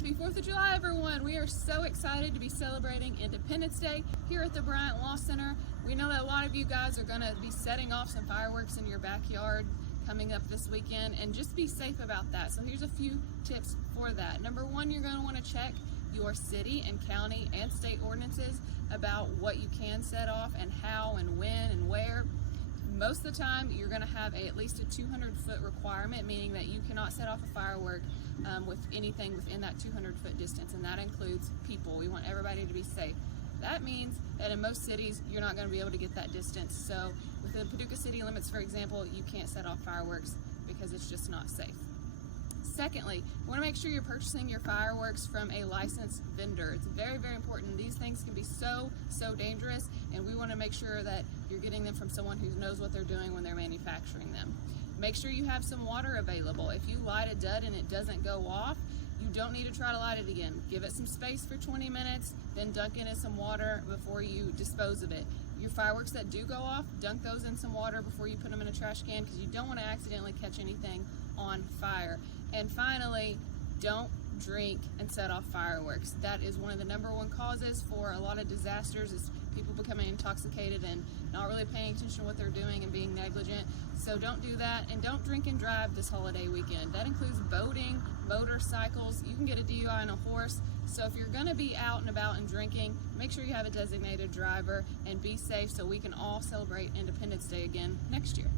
Happy 4th of July, everyone! We are so excited to be celebrating Independence Day here at the Bryant Law Center. We know that a lot of you guys are going to be setting off some fireworks in your backyard coming up this weekend, and just be safe about that. So here's a few tips for that. Number one, you're going to want to check your city and county and state ordinances about what you can set off and how and when and where. Most of the time, you're going to have at least a 200-foot requirement, meaning that you cannot set off a firework with anything within that 200-foot distance, and that includes people. We want everybody to be safe. That means that in most cities, you're not going to be able to get that distance. So within Paducah city limits, for example, you can't set off fireworks because it's just not safe. Secondly, you want to make sure you're purchasing your fireworks from a licensed vendor. It's very, very important. These things can be so dangerous, and we want to make sure that you're getting them from someone who knows what they're doing when they're manufacturing them. Make sure you have some water available. If you light a dud and it doesn't go off, you don't need to try to light it again. Give it some space for 20 minutes, then dunk it in some water before you dispose of it. Your fireworks that do go off, dunk those in some water before you put them in a trash can, because you don't want to accidentally catch anything on fire. And finally, don't drink and set off fireworks. That is one of the #1 causes for a lot of disasters, is people becoming intoxicated and not really paying attention to what they're doing and being negligent. So don't do that, and don't drink and drive this holiday weekend. That includes boating, motorcycles. You can get a DUI on a horse. So if you're going to be out and about and drinking, make sure you have a designated driver, and be safe so we can all celebrate Independence Day again next year.